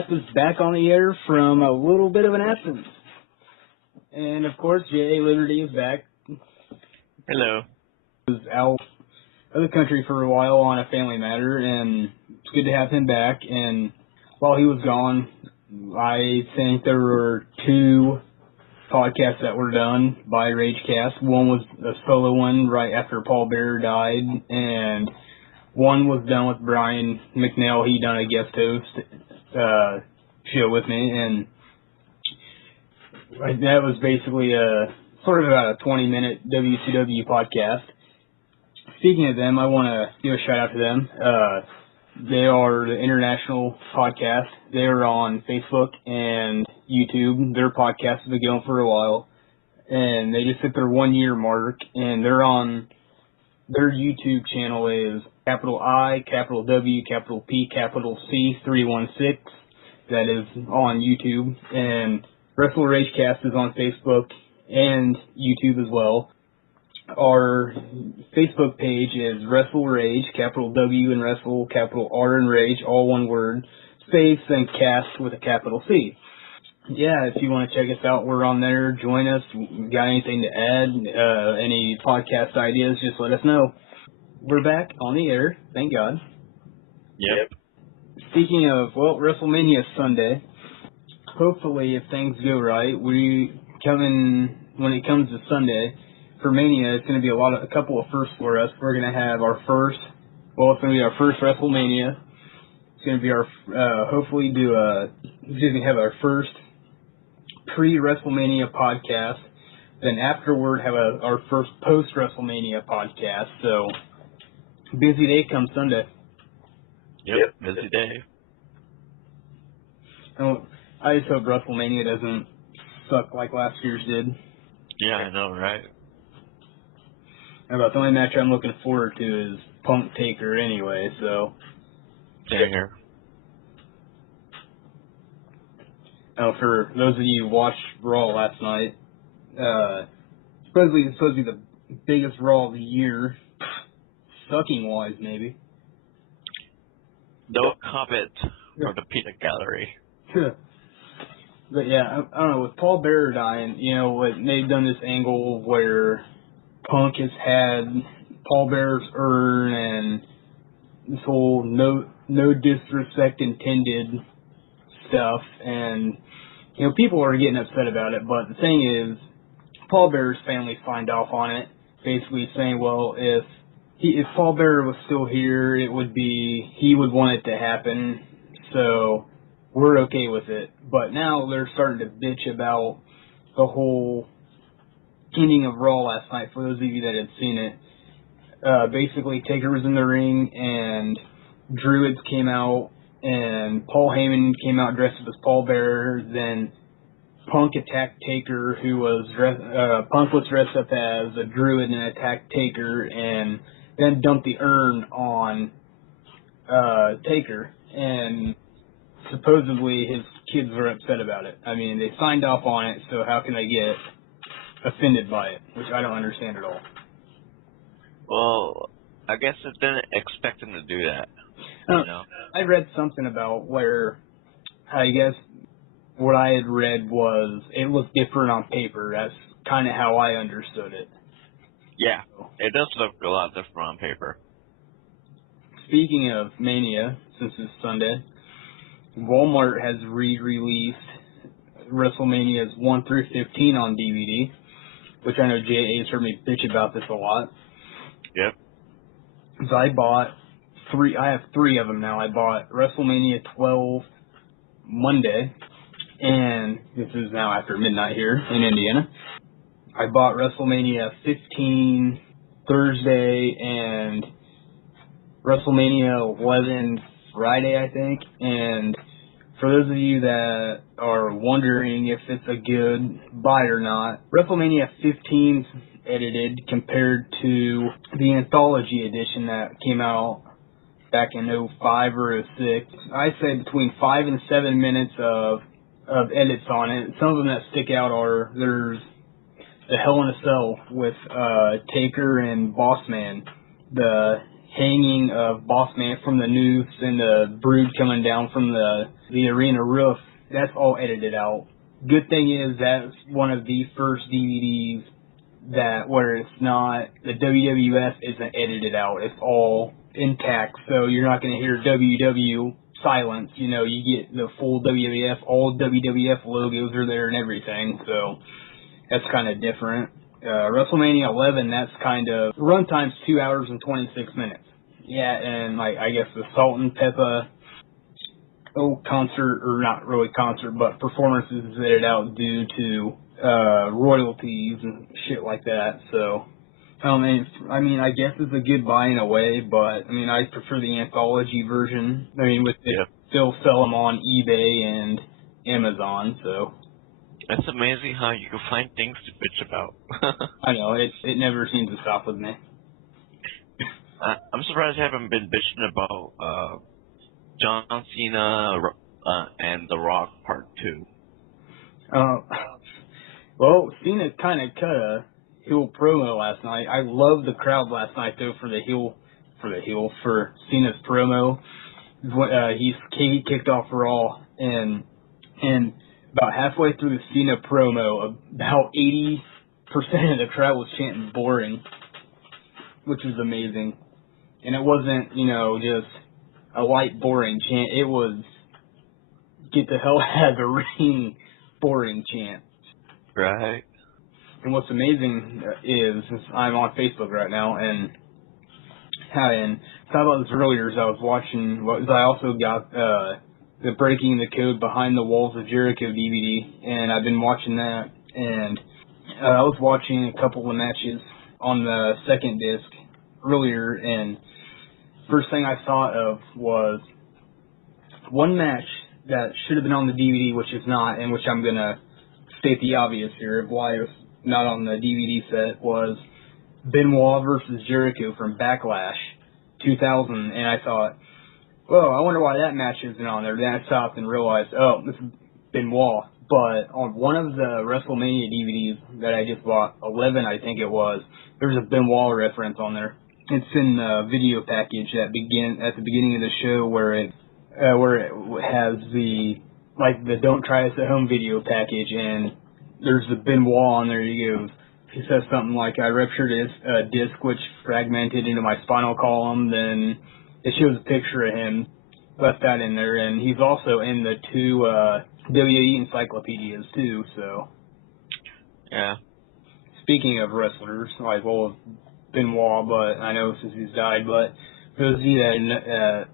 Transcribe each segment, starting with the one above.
podcast is back on the air from a little bit of an absence. And, of course, J.A. Liberty is back. Hello. He was out of the country for a while on a family matter, and it's good to have him back. And while he was gone, I think there were 2 podcasts that were done by RageCast. One was a solo one right after Paul Bearer died, and one was done with Brian McNeil. He done a guest host show with me, and that was basically a sort of about a 20-minute WCW podcast. Speaking of them, I want to give a shout out to them. They are the international podcast. They are on Facebook and YouTube. Their podcast has been going for a while, and they just hit their 1-year mark, and they're on their YouTube channel is capital I, capital W, capital P, capital C 316. That is on YouTube, and WrestleRage Cast is on Facebook and YouTube as well. Our Facebook page is WrestleRage, capital W and Wrestle, capital R and Rage, all one word, space, and Cast with a capital C. Yeah, if you want to check us out, we're on there. Join us. Got anything to add? Any podcast ideas, just let us know. We're back on the air, thank God. Yep. Speaking of, WrestleMania is Sunday. Hopefully, if things go right, when it comes to Sunday, for Mania, it's going to be a couple of firsts for us. We're going to have it's going to be our first WrestleMania. It's going to be have our first pre-WrestleMania podcast. Then afterward, have our first post-WrestleMania podcast. So, busy day comes Sunday. Yep, busy day. I just hope WrestleMania doesn't suck like last year's did. Yeah, I know, right? About the only match I'm looking forward to is Punk Taker anyway, so. Danger. For those of you who watched Raw last night, supposedly it's supposed to be the biggest Raw of the year, sucking-wise maybe. No comment from the peanut gallery. But yeah, I don't know, with Paul Bearer dying, they've done this angle where Punk has had Paul Bearer's urn and this whole no disrespect intended stuff, and people are getting upset about it, but the thing is, Paul Bearer's family signed off on it, basically saying, well, if Paul Bearer was still here, he would want it to happen, so we're okay with it. But now they're starting to bitch about the whole ending of Raw last night, for those of you that had seen it. Basically, Taker was in the ring, and Druids came out, and Paul Heyman came out dressed up as Paul Bearer. Then Punk attacked Taker, Punk was dressed up as a Druid and attacked Taker, and then dumped the urn on Taker. And supposedly his kids were upset about it. I mean, they signed off on it, so how can they get offended by it? Which I don't understand at all. Well, I guess I didn't expect him to do that. I read something about where, I guess, what I had read was it looked different on paper. That's kind of how I understood it. Yeah, it does look a lot different on paper. Speaking of Mania, since it's Sunday, Walmart has re-released WrestleManias 1 through 15 on DVD, which I know J.A.'s heard me bitch about this a lot. Yep. So I bought 3, I have 3 of them now. I bought WrestleMania 12 Monday, and this is now after midnight here in Indiana. I bought WrestleMania 15 Thursday and WrestleMania 11 Friday, I think. And for those of you that are wondering if it's a good buy or not, WrestleMania 15's edited compared to the anthology edition that came out back in 05 or 06. I say between 5 and 7 minutes of edits on it. Some of them that stick out are there's the Hell in a Cell with Taker and Bossman. The hanging of Boss Man from the noose and the brood coming down from the arena roof, that's all edited out. Good thing is that's one of the first DVDs that where it's not, the WWF isn't edited out. It's all intact, so you're not going to hear WW silence. You know, you get the full WWF, all WWF logos are there and everything, so that's kind of different. WrestleMania 11, that's kind of, runtime's 2 hours and 26 minutes. Yeah, and like, I guess the Salt and Pepper concert, or not really concert, but performances is edited out due to royalties and shit like that. So, I mean, I guess it's a good buy in a way, but I mean, I prefer the anthology version. I mean, with it, they'll sell them on eBay and Amazon. So, it's amazing how you can find things to bitch about. I know it never seems to stop with me. I'm surprised you haven't been bitching about John Cena and The Rock Part 2. Well, Cena kind of cut a heel promo last night. I loved the crowd last night though for Cena's promo. He kicked off Raw, and about halfway through the Cena promo, about 80% of the crowd was chanting "boring," which was amazing. And it wasn't, you know, just a light boring chant. It was "get the hell out of the ring" boring chant. Right. And what's amazing is I'm on Facebook right now, and thought about this earlier as I was watching. I also got the Breaking the Code Behind the Walls of Jericho DVD, and I've been watching that. And I was watching a couple of matches on the second disc earlier, and first thing I thought of was one match that should have been on the DVD, which is not, and which I'm gonna state the obvious here of why it's not on the DVD set, was Benoit versus Jericho from Backlash 2000, and I thought, well, I wonder why that match isn't on there. Then I stopped and realized, oh, this is Benoit. But on one of the WrestleMania DVDs that I just bought, 11 I think it was, there's a Benoit reference on there. It's in the video package at the beginning of the show where it has the Don't Try This at Home video package, and there's the Benoit on there. He says something like, I ruptured a disc which fragmented into my spinal column. Then it shows a picture of him, left that in there, and he's also in the two WWE encyclopedias too. So yeah. Speaking of wrestlers, like, well, Benoit, but I know since he's died, but for those of you that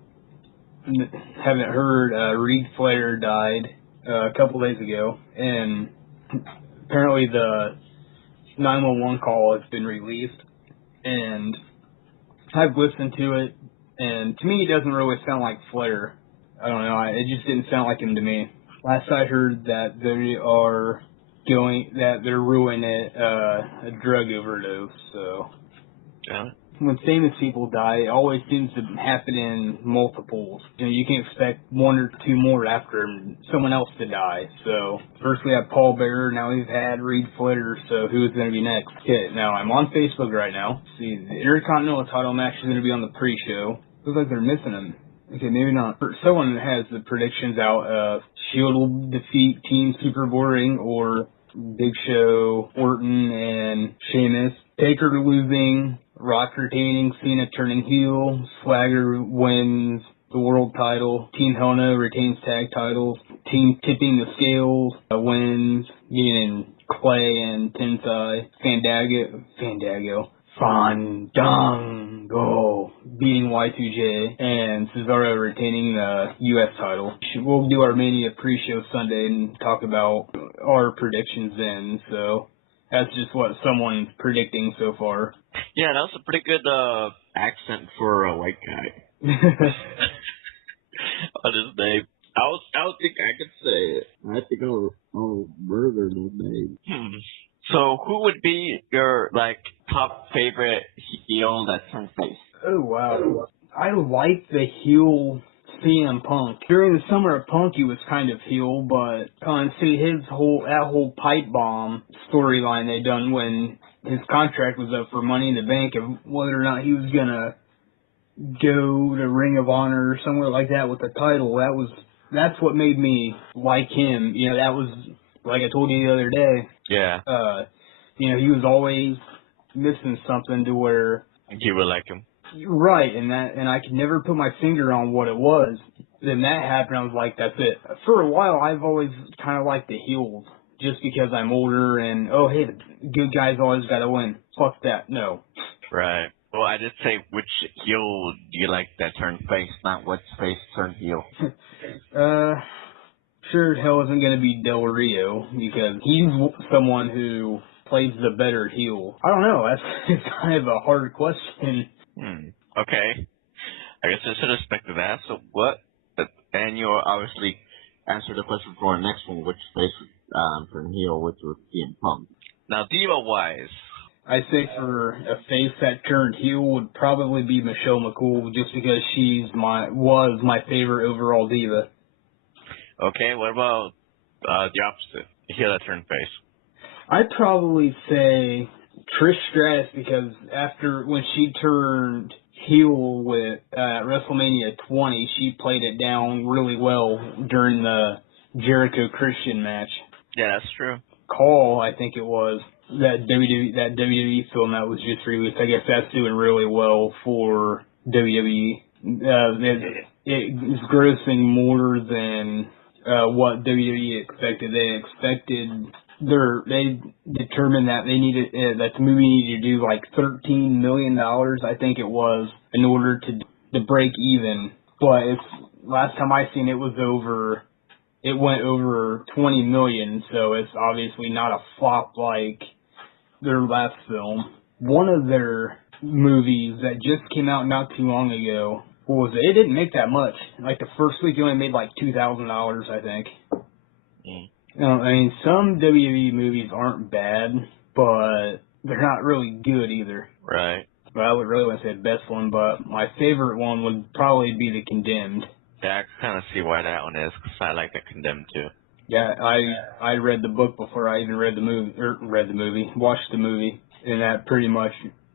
haven't heard, Reed Flair died a couple days ago, and apparently the 911 call has been released, and I've listened to it, and to me it doesn't really sound like Flair. I don't know, it just didn't sound like him to me. Last I heard that they're ruining it, a drug overdose, so. Yeah. When famous people die, it always seems to happen in multiples. You know, you can expect one or two more after someone else to die. So, first we have Paul Bearer, now we've had Reed Flair, so who's going to be next? Okay, now I'm on Facebook right now. See, the Intercontinental title match is going to be on the pre-show. Looks like they're missing him. Okay, maybe not. Someone has the predictions out of Shield will defeat Team Super Boring, or Big Show, Orton, and Sheamus. Taker losing, Rock retaining, Cena turning heel, Swagger wins the world title, Team Hell No retains tag titles, Team Tipping the Scales wins, getting Clay and Tensai, Fandango beating Y2J, and Cesaro retaining the U.S. title. We'll do our Mania pre-show Sunday and talk about our predictions then, so that's just what someone's predicting so far. Yeah, that was a pretty good accent for a white guy. On his name. I don't think I could say it. I think I'll murder the name. So who would be your, top favorite heel that turned face? Oh, wow. I like the heel CM Punk. During the Summer of Punk, he was kind of heel, but see that whole pipe bomb storyline they done when his contract was up for Money in the Bank, and whether or not he was gonna go to Ring of Honor or somewhere like that with the title. That's what made me like him. You know, that was, like I told you the other day. Yeah. You know, he was always missing something to where You would like him. right, and I could never put my finger on what it was. Then that happened, I was like, that's it. For a while, I've always kind of liked the heels, just because I'm older and, oh, hey, the good guys always got to win. Fuck that, no. Right. Well, I did say which heel do you like that turned face, not which face turned heel. Sure as hell isn't going to be Del Rio, because he's someone who plays the better heel. I don't know, it's kind of a hard question. Okay. I guess I should expect that. So what? And you'll obviously answer the question for our next one, which face turned heel, which was CM Punk. Now, diva-wise, I say for a face that turned heel would probably be Michelle McCool, just because was my favorite overall diva. okay, what about the opposite, the heel that turned face? I'd probably say Trish Stratus, because when she turned heel with WrestleMania 20, she played it down really well during the Jericho Christian match. Yeah, that's true. Call, I think it was, that WWE film that was just released. I guess that's doing really well for WWE. It's grossing more than what WWE expected. They determined that that the movie needed to do like $13 million, I think it was, in order to break even. But last time I seen it went over 20 million, so it's obviously not a flop like their last film. One of their movies that just came out not too long ago, what was it? It didn't make that much. Like the first week it only made like $2,000, I think. I mean, some WWE movies aren't bad, but they're not really good either. Right. But I would really want to say the best one, but my favorite one would probably be The Condemned. Yeah, I can kind of see why that one is, because I like The Condemned too. Yeah, I read the book before I even watched the movie, and the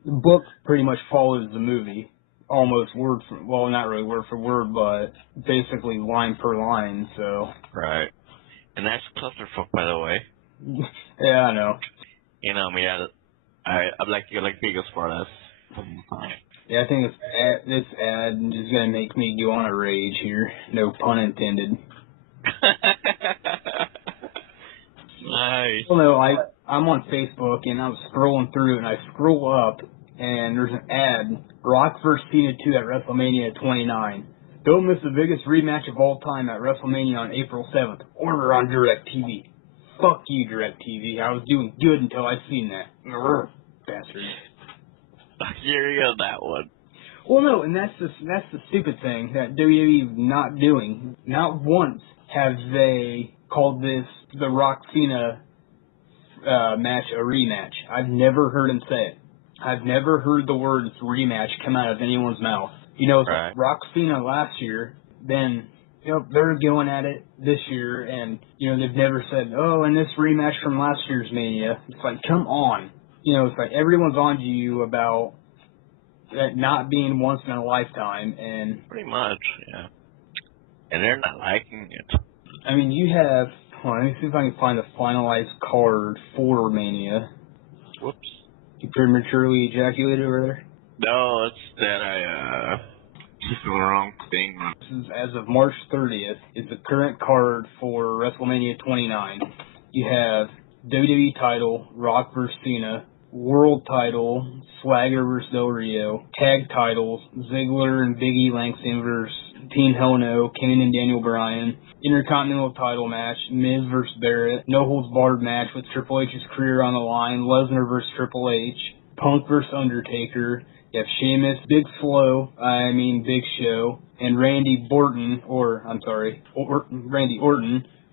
book pretty much follows the movie, almost not really word for word, but basically line per line, so. Right. And that's clusterfuck, by the way. Yeah, I know. You know me, I'd like to get like biggest for us. Yeah, I think this ad is going to make me go on a rage here. No pun intended. Nice. Well, no, I'm on Facebook, and I was scrolling through, and I scroll up, and there's an ad, Rock vs. Cena 2 at WrestleMania 29. Don't miss the biggest rematch of all time at WrestleMania on April 7th. Order on DirecTV. Fuck you, DirecTV. I was doing good until I seen that. Bastard. You're that one. Well, no, and that's the stupid thing that WWE is not doing. Not once have they called this the Rock Cena match a rematch. I've never heard him say it. I've never heard the words rematch come out of anyone's mouth. You know, it's like Rock Cena last year, then they're going at it this year, and they've never said, oh, and this rematch from last year's Mania. It's like, come on. It's like everyone's on to you about that not being once in a lifetime, and pretty much, yeah. And they're not liking it. I mean, you have. Hold on, let me see if I can find the finalized card for Mania. Whoops. You prematurely ejaculated over there? No, it's that I just the wrong thing. This is as of March 30th. It's the current card for WrestleMania 29. You have WWE title, Rock vs. Cena. World title, Swagger vs. Del Rio. Tag titles, Ziggler and Big E Langston vs. Team Hell No, Kane and Daniel Bryan. Intercontinental title match, Miz vs. Barrett. No holds barred match with Triple H's career on the line. Lesnar vs. Triple H. Punk vs. Undertaker. You have Sheamus, Big Show, and Randy Orton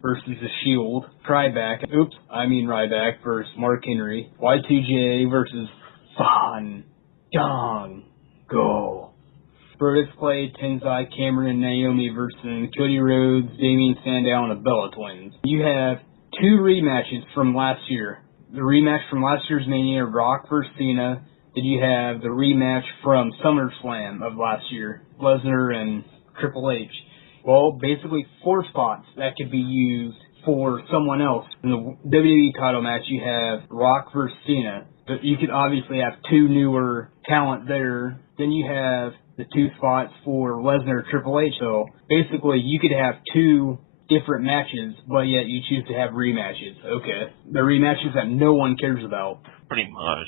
versus The Shield. Ryback versus Mark Henry. Y2J versus Fandango. Brodus Clay, Tenzai, Cameron, and Naomi versus Cody Rhodes, Damian Sandow, and the Bella Twins. You have two rematches from last year. The rematch from last year's Mania, Rock vs. Cena, Then you have the rematch from SummerSlam of last year, Lesnar and Triple H. Well, basically 4 spots that could be used for someone else. In the WWE title match, you have Rock versus Cena. But you could obviously have 2 newer talent there. Then you have the 2 spots for Lesnar Triple H. So basically, you could have 2 different matches, but yet you choose to have rematches. Okay. The rematches that no one cares about. Pretty much.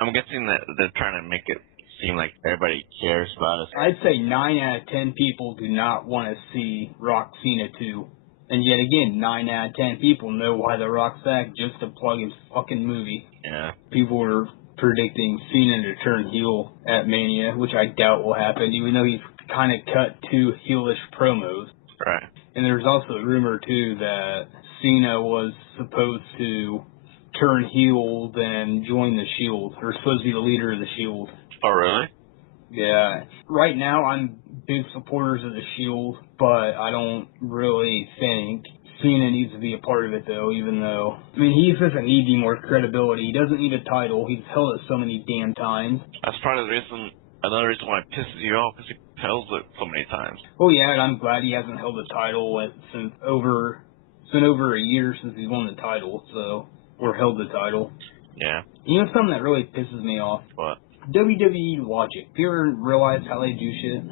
I'm guessing that they're trying to make it seem like everybody cares about it. I'd say 9 out of 10 people do not want to see Rock Cena 2. And yet again, 9 out of 10 people know why The Rock's back just to plug his fucking movie. Yeah. People were predicting Cena to turn heel at Mania, which I doubt will happen, even though he's kind of cut 2 heelish promos. Right. And there's also a rumor, too, that Cena was supposed to turn heel and join the Shield, or supposed to be the leader of the Shield. Oh, really? Yeah. Right now, I'm big supporters of the Shield, but I don't really think Cena needs to be a part of it, though, even though... I mean, he doesn't need any more credibility. He doesn't need a title. He's held it so many damn times. That's part of the reason, another reason why it pisses you off, because he tells it so many times. Oh, yeah, and I'm glad he hasn't held the title since over... It's been over a year since he's won the title, so... Or held the title. Yeah. You know something that really pisses me off? What? WWE logic. Do you ever realize how they do shit?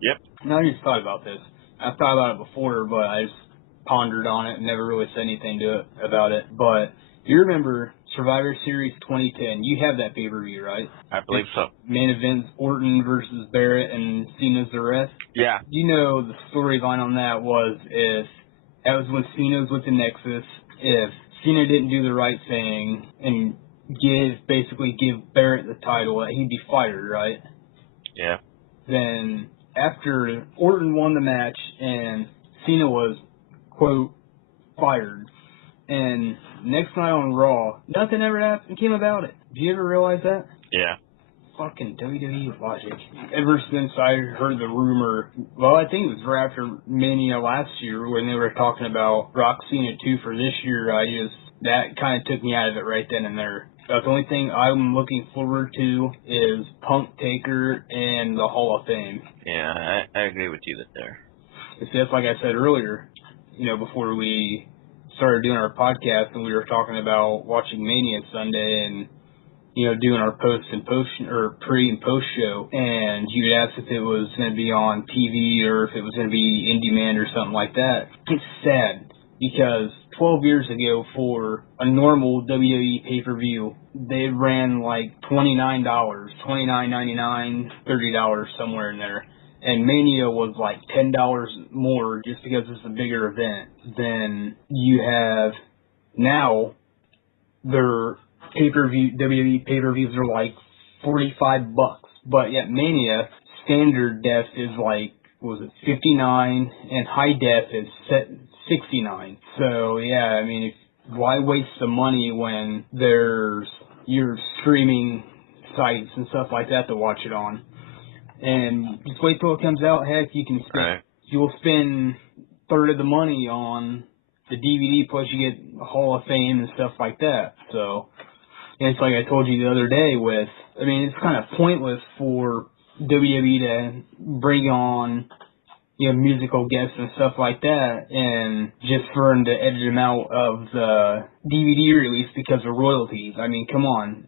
Yep. No, I just thought about this. I've thought about it before, but I just pondered on it and never really said anything about it. But do you remember Survivor Series 2010? You have that pay-per-view, right? I believe so. Main event, Orton versus Barrett and Cena's the rest. Yeah. You know the storyline on that was that was when Cena was with the Nexus. If Cena didn't do the right thing and basically give Barrett the title, he'd be fired, right? Yeah. Then after Orton won the match and Cena was, quote, fired, and next night on Raw, nothing ever came about it. Do you ever realize that? Yeah. Fucking WWE logic. Ever since I heard the rumor, well, I think it was right after Mania last year when they were talking about Rock Cena 2 for this year, that kind of took me out of it right then and there. But the only thing I'm looking forward to is Punk, Taker, and the Hall of Fame. Yeah, I agree with you there. It's just like I said earlier, before we started doing our podcast and we were talking about watching Mania Sunday and doing our pre and post show, and you'd asked if it was going to be on TV or if it was going to be Indie Man or something like that. It's sad because 12 years ago for a normal WWE pay-per-view, they ran like $29, $29.99, $30, somewhere in there. And Mania was like $10 more just because it's a bigger event. Then you have now their WWE pay-per-views are like $45, but yet Mania standard def is like, was it 59, and high def is set 69. So yeah, I mean, why waste the money when there's your streaming sites and stuff like that to watch it on? And just wait till it comes out. Heck, you'll spend a third of the money on the DVD, plus you get a Hall of Fame and stuff like that. So, and it's like I told you the other day it's kind of pointless for WWE to bring on, musical guests and stuff like that, and just for them to edit them out of the DVD release because of royalties. I mean, come on.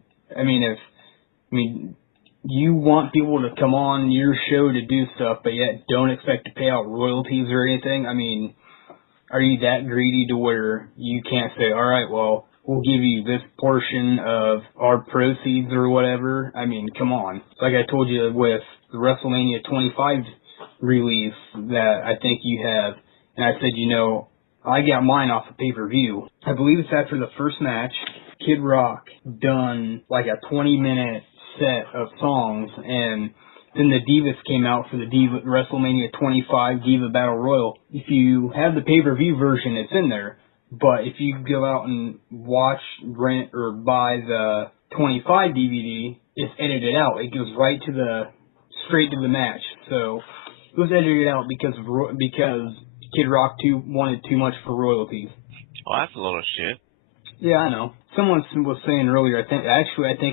You want people to come on your show to do stuff, but yet don't expect to pay out royalties or anything? I mean, are you that greedy to where you can't say, all right, well, we'll give you this portion of our proceeds or whatever? I mean, come on. Like I told you with the WrestleMania 25 release that I think you have, and I said, I got mine off of pay-per-view. I believe it's after the first match, Kid Rock done like a 20-minute set of songs, and then the Divas came out for the WrestleMania 25 Diva Battle Royal. If you have the pay-per-view version, it's in there. But if you go out and watch, rent, or buy the 25 DVD, it's edited out. It goes straight to the match. So it was edited out because Kid Rock 2 wanted too much for royalties. Well, that's a little shit. Yeah, I know. Someone was saying earlier, I think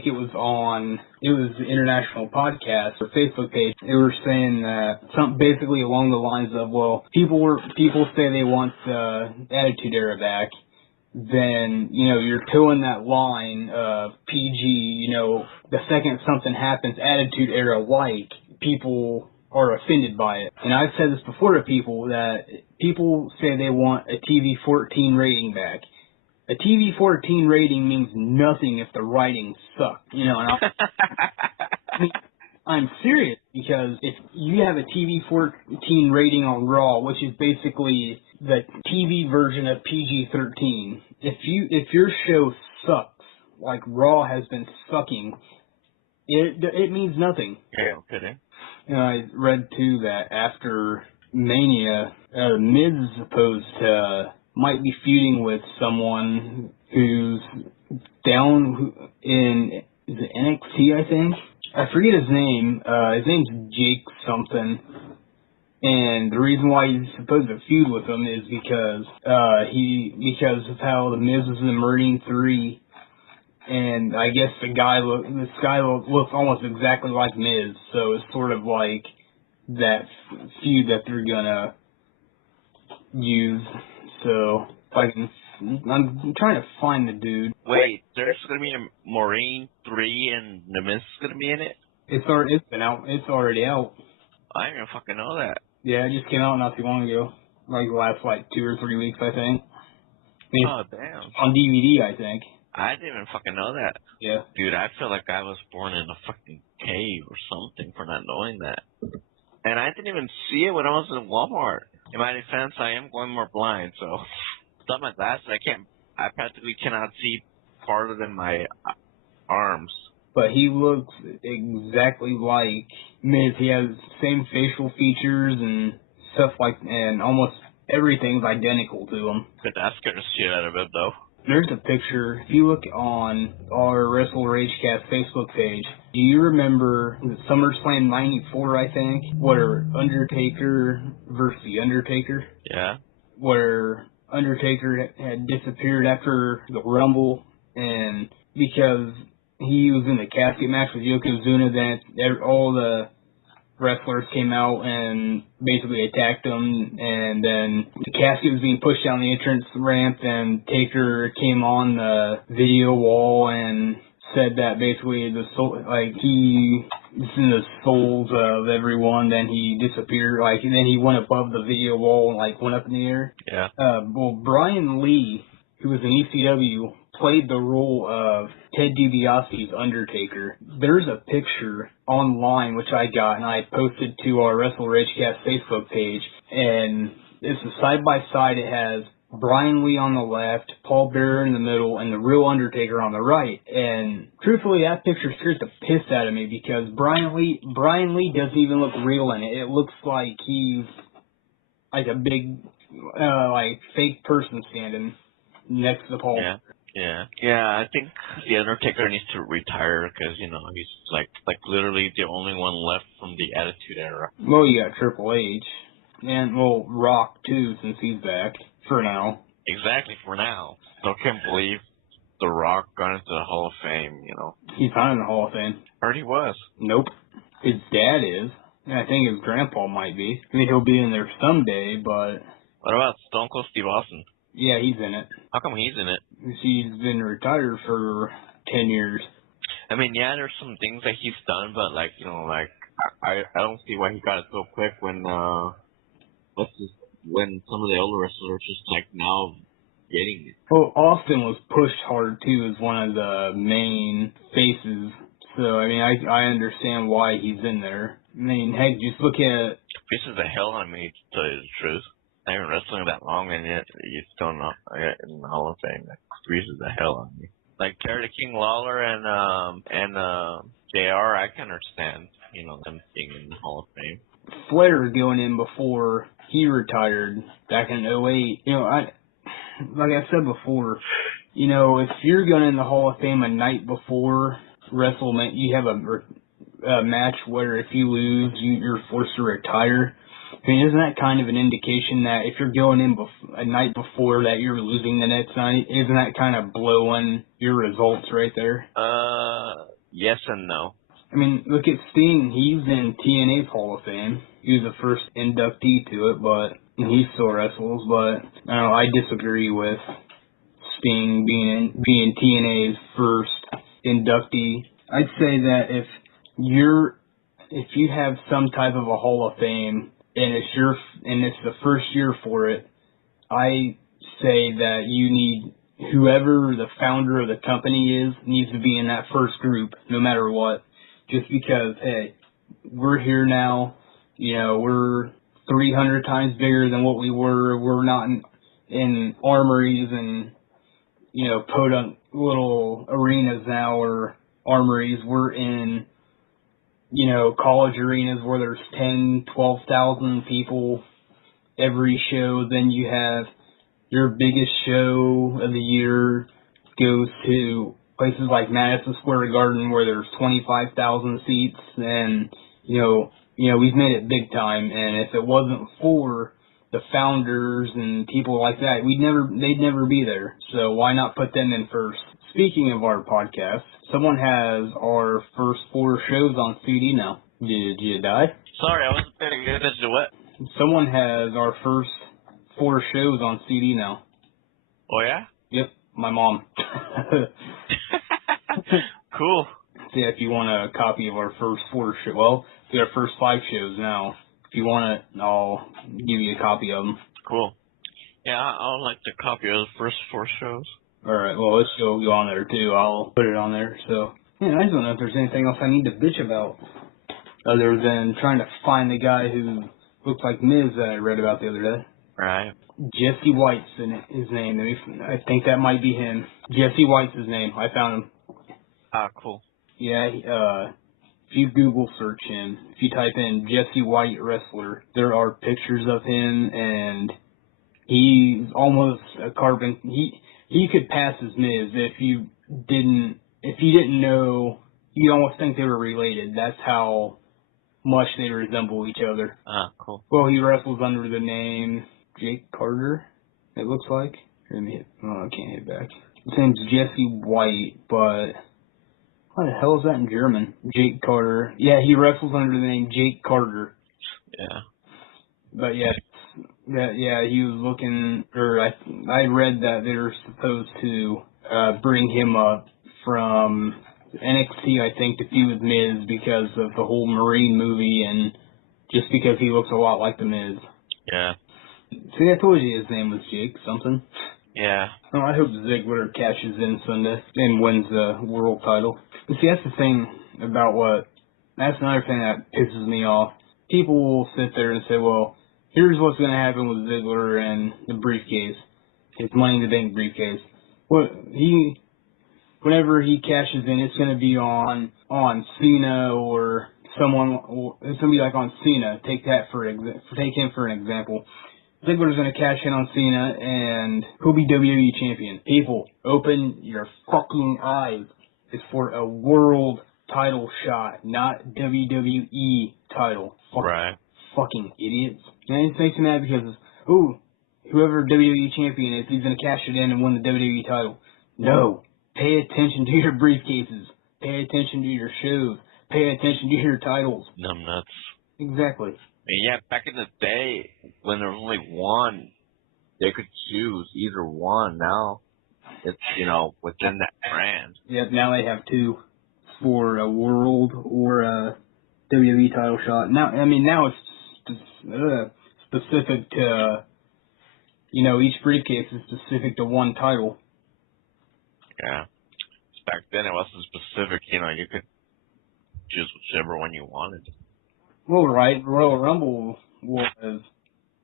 it was the International Podcast or Facebook page. They were saying that basically along the lines of, well, people say they want the Attitude Era back, then, you're towing that line of PG, the second something happens, Attitude Era like, people are offended by it. And I've said this before to people, that people say they want a TV-14 rating back. A TV-14 rating means nothing if the writing sucks, and I'm serious, because if you have a TV-14 rating on Raw, which is basically the TV version of PG-13, if your show sucks, like Raw has been sucking, it means nothing. Yeah, okay. I read too that after Mania, Miz is supposed to might be feuding with someone who's down in is it NXT, I think. I forget his name. His name's Jake something. And the reason why he's supposed to feud with him is because of how the Miz was in the Marine 3, and I guess this guy looks almost exactly like Miz, so it's sort of like that feud that they're gonna use. So I'm trying to find the dude. Wait, there's gonna be a Marine 3 and the Miz is gonna be in it? It's been out. It's already out. I didn't even fucking know that. Yeah, it just came out not too long ago. Like the last 2 or 3 weeks, I think. Oh damn. On DVD, I think. I didn't even fucking know that. Yeah. Dude, I feel like I was born in a fucking cave or something for not knowing that. And I didn't even see it when I was in Walmart. In my defense, I am going more blind, so without my glasses, I practically cannot see farther than my arms. But he looks exactly like Miz. He has the same facial features and stuff and almost everything's identical to him. But that scared the shit out of it, though. There's a picture. If you look on our WrestleRage Cast Facebook page, do you remember the SummerSlam 94, I think, where Undertaker versus The Undertaker? Yeah. Where Undertaker had disappeared after the Rumble, and because he was in the casket match with Yokozuna, then all the wrestlers came out and basically attacked him, and then the casket was being pushed down the entrance ramp, and Taker came on the video wall and said that basically he was in the souls of everyone, then he disappeared, and then he went above the video wall and went up in the air. Yeah. Well, Brian Lee, who was in ECW, played the role of Ted DiBiase's Undertaker. There's a picture online which I got and I posted to our WrestleRage Cast Facebook page, and it's a side-by-side. It has Brian Lee on the left, Paul Bearer in the middle, and the real Undertaker on the right. And truthfully, that picture scares the piss out of me, because Brian Lee doesn't even look real in it. It looks like he's like a big fake person standing next to Paul. Yeah, I think The Undertaker needs to retire, because, he's like literally the only one left from the Attitude Era. Well, you got Triple H, and, Rock, too, since he's back, for now. Exactly, for now. I can't believe The Rock got into the Hall of Fame, He's not in the Hall of Fame. Heard he was. Nope. His dad is, and I think his grandpa might be. I mean, he'll be in there someday, but... What about Stone Cold Steve Austin? Yeah, he's in it. How come he's in it? He's been retired for 10 years. I mean, yeah, there's some things that he's done, but I don't see why he got it so quick when when some of the older wrestlers are just now getting it. Well, Austin was pushed hard too as one of the main faces, so I mean, I understand why he's in there. I mean, heck, just look at. Pisses the hell on me, to tell you the truth. I haven't wrestling that long, and yet you still not in the Hall of Fame. That freezes the hell on me. Like Terry the King Lawler and JR, I can understand, them being in the Hall of Fame. Flair going in before he retired back in 2008. Like I said before, if you're going in the Hall of Fame a night before WrestleMania, you have a match where if you lose, you're forced to retire. I mean, isn't that kind of an indication that if you're going in a night before that you're losing the next night, isn't that kind of blowing your results right there? Yes and no. I mean, look at Sting. He's in TNA's Hall of Fame. He was the first inductee to it, but he still wrestles. But I don't know, I disagree with Sting being TNA's first inductee. I'd say that if you have some type of a Hall of Fame and it's the first year for it, I say that you need whoever the founder of the company is needs to be in that first group, no matter what. Just because, hey, we're here now, we're 300 times bigger than what we were. We're not in armories and, podunk little arenas now or armories. We're in, college arenas where there's 10, 12,000 people every show. Then you have your biggest show of the year goes to places like Madison Square Garden where there's 25,000 seats, and we've made it big time. And if it wasn't for the founders and people like that, they'd never be there. So why not put them in first? Speaking of our podcast, someone has our first 4 shows on CD now. Did you die? Sorry, I wasn't paying attention to what? Someone has our first 4 shows on CD now. Oh yeah? Yep, my mom. Cool. So yeah, if you want a copy of our first 4 shows, well, we got our first 5 shows now. If you want it, I'll give you a copy of them. Cool. Yeah, I'll like the copy of the first 4 shows. Alright, well, this show will go on there too. I'll put it on there. So, man, I don't know if there's anything else I need to bitch about other than trying to find the guy who looked like Miz that I read about the other day. Right. Jesse White's his name. I think that might be him. Jesse White's his name. I found him. Ah, cool. Yeah, if you Google search him, if you type in Jesse White wrestler, there are pictures of him, and he's almost a carbon. He could pass as Miz if you didn't know. You'd almost think they were related. That's how much they resemble each other. Ah, cool. Well, he wrestles under the name Jake Carter, it looks like. Let me hit. Oh, I can't hit back. His name's Jesse White, but what the hell is that in German? Jake Carter. Yeah, he wrestles under the name Jake Carter. Yeah. But yeah, he was looking, or I read that they were supposed to bring him up from NXT, I think, to feud with Miz because of the whole Marine movie and just because he looks a lot like the Miz. Yeah. See, I told you his name was Jake something. Yeah. Oh, I hope Ziggler cashes in Sunday and wins the world title. But see, that's the thing that's another thing that pisses me off. People will sit there and say, well, here's what's going to happen with Ziggler and the briefcase, his Money in the Bank briefcase. Whenever he cashes in, it's going to be on Cena or someone. It's going to be like on Cena. Take him for an example. Ziggler's going to cash in on Cena, and he'll be WWE champion. People, open your fucking eyes. It's for a world title shot, not WWE title. Right. Fucking idiots. And it makes me mad because, whoever WWE champion is, he's going to cash it in and win the WWE title. No. Pay attention to your briefcases. Pay attention to your shows. Pay attention to your titles. Numbnuts. Exactly. I mean, yeah, back in the day, when there was only one, they could choose either one. Now, it's, within that brand. Yep, now they have 2 for a world or a WWE title shot. Now it's specific to, each briefcase is specific to one title. Yeah. Back then, it wasn't specific. You could choose whichever one you wanted. Well, right. Royal Rumble was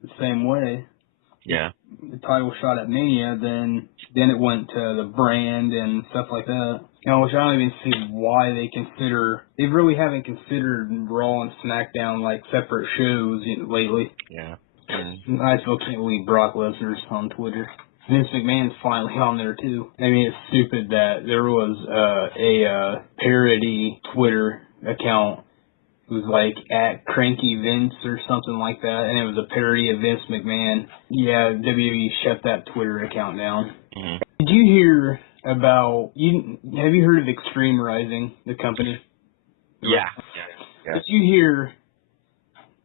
the same way. Yeah. The title shot at Mania, then it went to the brand and stuff like that. Which I don't even see why they really haven't considered Raw and SmackDown like separate shows lately. Yeah. I still can't believe Brock Lesnar's on Twitter. Vince McMahon's finally on there too. I mean, it's stupid that there was a parody Twitter account It was like at Cranky Vince or something like that, and it was a parody of Vince McMahon. Yeah, WWE shut that Twitter account down. Mm-hmm. Did you hear about, have you heard of Extreme Rising, the company? Yeah. Did you hear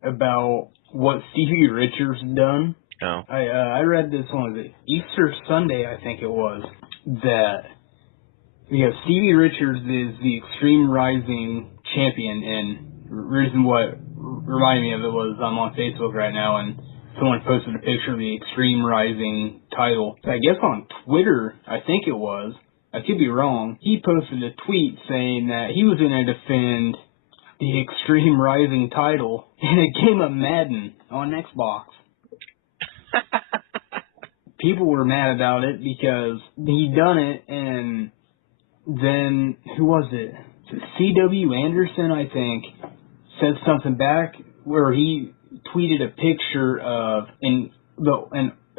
about what Stevie Richards done? No. I read this one, was it Easter Sunday, I think it was, that Stevie Richards is the Extreme Rising champion, and the reason what reminded me of it was I'm on Facebook right now, and someone posted a picture of the Extreme Rising title. I guess on Twitter, I think it was. I could be wrong. He posted a tweet saying that he was going to defend the Extreme Rising title in a game of Madden on Xbox. People were mad about it because he done it, and then, who was it? C.W. Anderson, I think, said something back where he tweeted a picture of an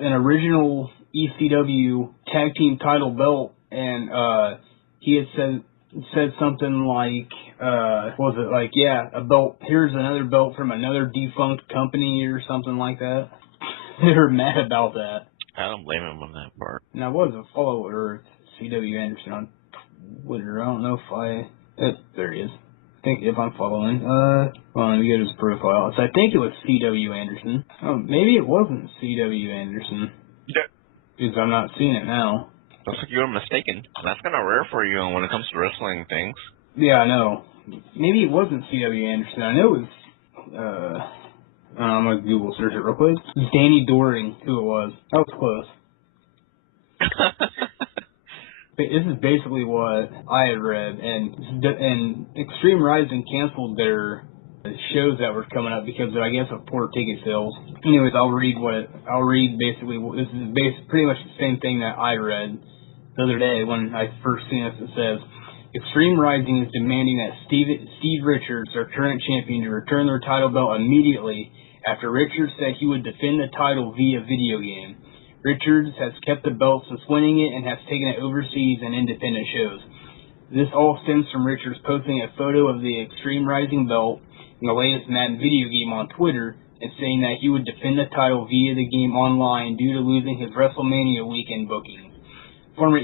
original ECW tag team title belt, and he had said something like, was it like, yeah, a belt, here's another belt from another defunct company or something like that. They were mad about that. I don't blame him on that part. And I was a follower of C.W. Anderson on Twitter. I don't know if there he is. I think if I'm following. Well, let me go to his profile. So I think it was C.W. Anderson. Oh, maybe it wasn't C.W. Anderson. Yeah. Because I'm not seeing it now. Looks like you were mistaken. That's kind of rare for you when it comes to wrestling things. Yeah, I know. Maybe it wasn't C.W. Anderson. I know it was, I'm going to Google search it real quick. Danny Doring, who it was. That was close. This is basically what I had read, and Extreme Rising canceled their shows that were coming up because of, I guess, of poor ticket sales. Anyways, I'll read basically, this is pretty much the same thing that I read the other day when I first seen this. It says, Extreme Rising is demanding that Steve Richards, their current champion, to return their title belt immediately after Richards said he would defend the title via video game. Richards has kept the belt since winning it and has taken it overseas and independent shows. This all stems from Richards posting a photo of the Extreme Rising belt in the latest Madden video game on Twitter and saying that he would defend the title via the game online due to losing his WrestleMania weekend bookings. Former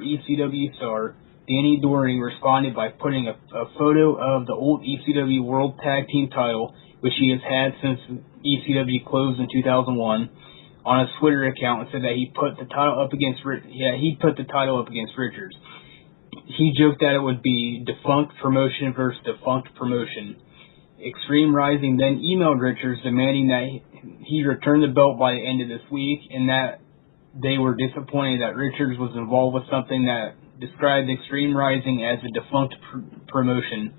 ECW star Danny Doring responded by putting a photo of the old ECW World Tag Team title, which he has had since ECW closed in 2001, on his Twitter account, and said that he put the title up against Richards. He joked that it would be defunct promotion versus defunct promotion. Extreme Rising then emailed Richards demanding that he return the belt by the end of this week, and that they were disappointed that Richards was involved with something that described Extreme Rising as a defunct promotion.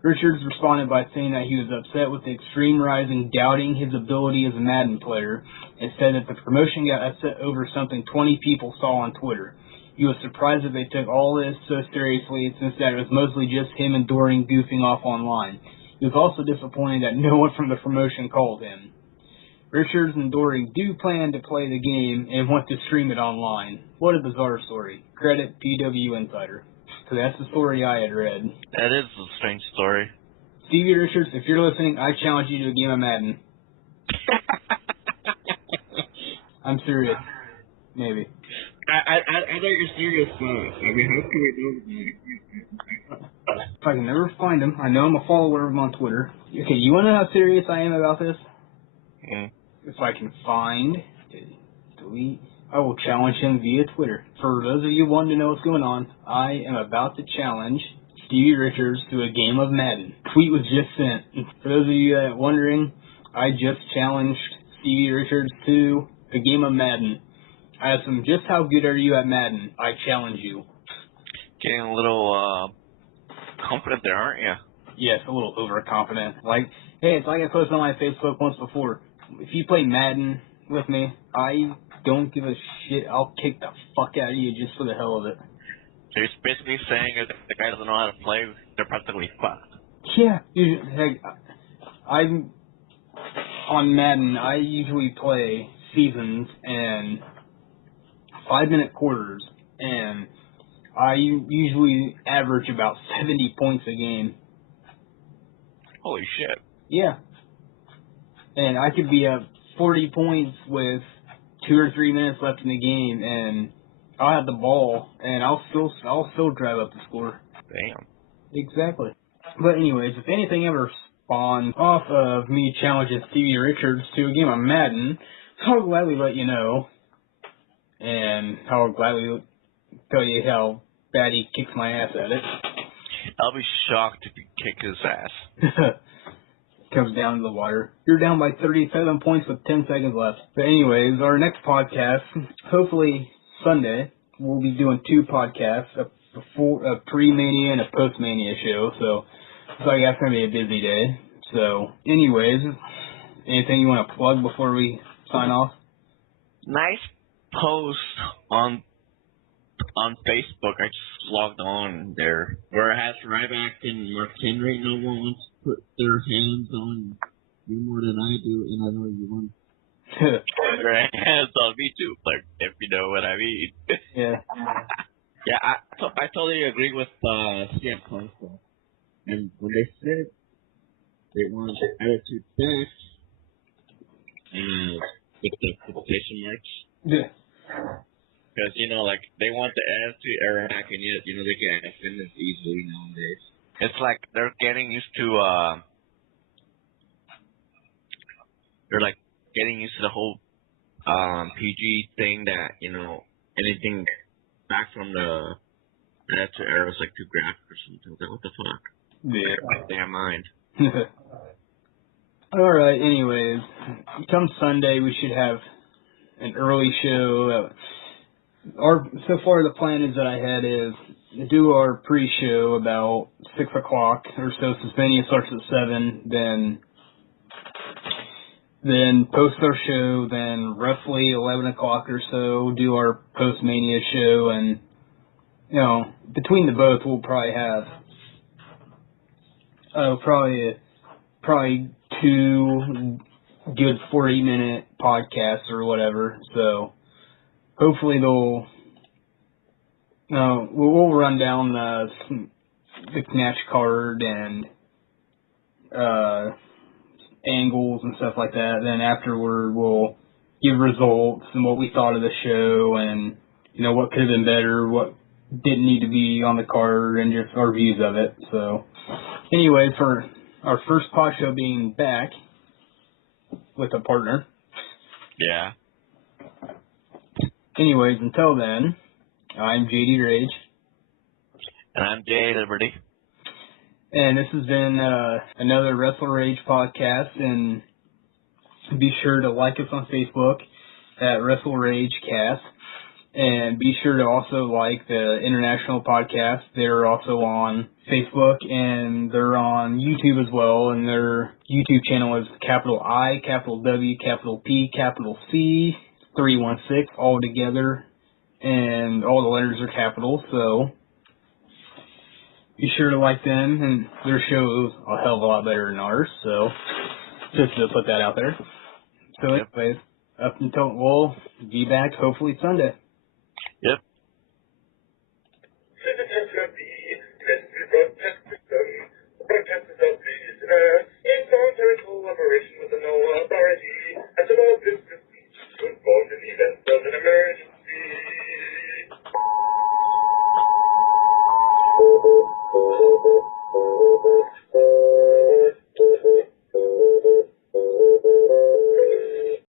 Richards responded by saying that he was upset with Extreme Rising doubting his ability as a Madden player, and said that the promotion got upset over something 20 people saw on Twitter. He was surprised that they took all this so seriously, since that it was mostly just him and Doring goofing off online. He was also disappointed that no one from the promotion called him. Richards and Doring do plan to play the game and want to stream it online. What a bizarre story. Credit PW Insider. So that's the story I had read. That is a strange story. Stevie Richards, if you're listening, I challenge you to a game of Madden. I'm serious. Maybe. I know you're serious, but I mean, how can we know? If I can never find him, I know I'm a follower of him on Twitter. Okay, you want to know how serious I am about this? If I can find, delete, I will challenge him via Twitter. For those of you wanting to know what's going on, I am about to challenge Stevie Richards to a game of Madden. Tweet was just sent. For those of you that are wondering, I just challenged Stevie Richards to a game of Madden. I asked him, just how good are you at Madden? I challenge you. Getting a little confident there, aren't you? Yes, a little overconfident. Like, hey, it's like I posted on my Facebook once before. If you play Madden with me, I don't give a shit. I'll kick the fuck out of you just for the hell of it. So you're basically saying if the guy doesn't know how to play, they're practically fucked. Yeah. Hey, I'm on Madden. I usually play seasons and 5-minute quarters, and I usually average about 70 points a game. Holy shit. Yeah. And I could be up 40 points with 2 or 3 minutes left in the game, and I'll have the ball, and I'll still drive up the score. Damn. Exactly. But anyways, if anything ever spawns off of me challenging Stevie Richards to a game of Madden, I'll gladly let you know, and I'll gladly tell you how bad he kicks my ass at it. I'll be shocked if you kick his ass. Comes down to the wire. You're down by 37 points with 10 seconds left. But anyways, our next podcast, hopefully Sunday, we'll be doing 2 podcasts, a pre-Mania and a post-Mania show. So I guess it's going to be a busy day. So anyways, anything you want to plug before we sign off? Nice post on Facebook. I just logged on there where it has Ryback and Mark Henry. No one wants to put their hands on you more than I do, and I know you want their hands on me too, like, if you know what I mean. Yeah. Yeah, I totally agree with CM Punk. And when they said they wanted the attitude back, with the quotation marks. Yeah. Because, like, they want the attitude era back, and yet, they can't defend this easily nowadays. It's like they're getting used to, the whole, PG thing that, anything back from the attitude era is, like, too graphic or something. Like, what the fuck? Yeah. Damn mind. Alright, anyways, come Sunday we should have an early show. So far the plan is that I had is do our pre-show about 6 o'clock or so, since Mania starts at 7, then post our show, then roughly 11 o'clock or so do our post-Mania show, and, between the both we'll probably have, probably 2 good 40-minute podcasts or whatever, so hopefully we'll run down the match card and angles and stuff like that. Then afterward, we'll give results and what we thought of the show, and what could have been better, what didn't need to be on the card, and just our views of it. So, anyway, for our first pod show being back with a partner. Yeah. Anyways, until then, I'm JD Rage. And I'm Jay Liberty. And this has been another WrestleRage podcast. And be sure to like us on Facebook at WrestleRage Cast. And be sure to also like the international podcast. They're also on Facebook, and they're on YouTube as well. And their YouTube channel is capital I, capital W, capital P, capital C, 316 all together. And all the letters are capital, so be sure to like them, and their show is a hell of a lot better than ours, so just to put that out there. So anyways, up until, we'll be back hopefully Sunday. Yep. Collaboration with the NOAA Authority has developed this speech to inform in the event of an emergency.